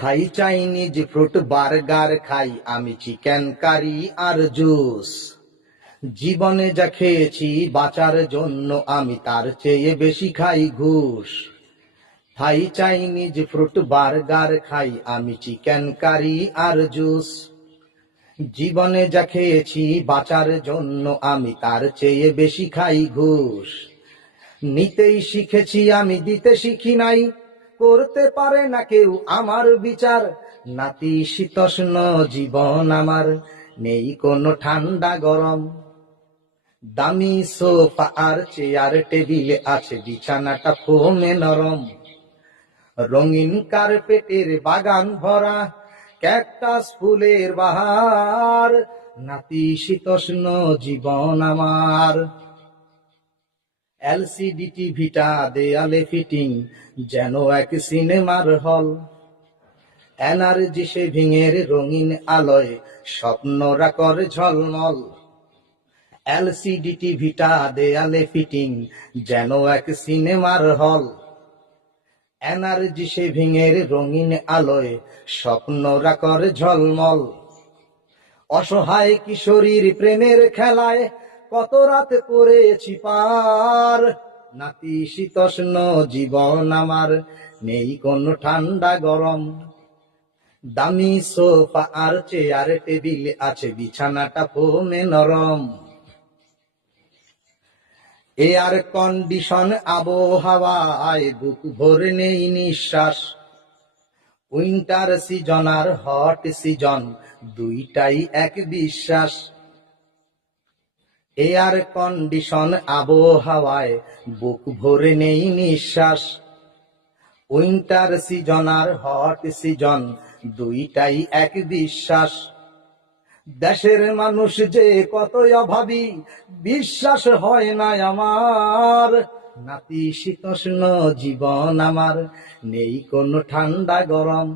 খাই Chinese fruit burger, খাই আমি চিকেন কারি আর জুস। জীবনে যা খেয়েছি বাঁচার জন্য আমি তার চেয়ে বেশি খাই ঘুষ। খাই চাইনিজ ফ্রুট বার্গার, খাই আমি চিকেন কারি আর জুস। জীবনে যা খেয়েছি বাঁচার জন্য আমি তার চেয়ে বেশি খাই ঘুষ। নিতেই শিখেছি আমি, দিতে শিখি নাই, করতে পারে না কেউ আমার বিচার। নাতিশীতোষ্ণ জীবন আমার, নেই কোনো ঠান্ডা গরম। দামি সোফা আর চেয়ার টেবিলে আছে, বিছানাটা ফোমে নরম। রঙিন কার্পেটের বাগান ভরা, ক্যাকটাস ফুলের বাহার। নাতিশীতোষ্ণ জীবন আমার। এলসিডি টিভিটা দেয়ালে ফিটিং, যেন এক সিনেমার হল। এনার্জি সেভিং এর রঙিন আলোয় স্বপ্নরা করে ঝলমল। এলসিডি টিভিটা দেয়ালে ফিটিং, যেন এক সিনেমার হল। এনার্জি সেভিং এর রঙিন আলোয় স্বপ্নরা করে ঝলমল। অসহায় কিশোরীর প্রেমের খেলায় কত রাত করেছি পার। নাতিশীতোষ্ণ জীবন আমার, নেই কোনো ঠান্ডা গরম। দামি সোফা আর চেয়ার টেবিল আছে, বিছানাটা ফোমে নরম। এয়ার কন্ডিশন আবহাওয়ায় বুক ভরে নেই নিঃশ্বাস। উইন্টার সিজন আর হট সিজন, দুইটাই এক বিশ্বাস। এয়ার কন্ডিশন আবহাওয়ায় বুক ভরে নেই নিঃশ্বাস। উইন্টার সিজন আর হট সিজন, দুইটাই এক বিশ্বাস। দেশের মানুষ যে কতই অভাবী, বিশ্বাস হয় না আমার। নাতিশীতোষ্ণ জীবন আমার, নেই কোনো ঠান্ডা গরম।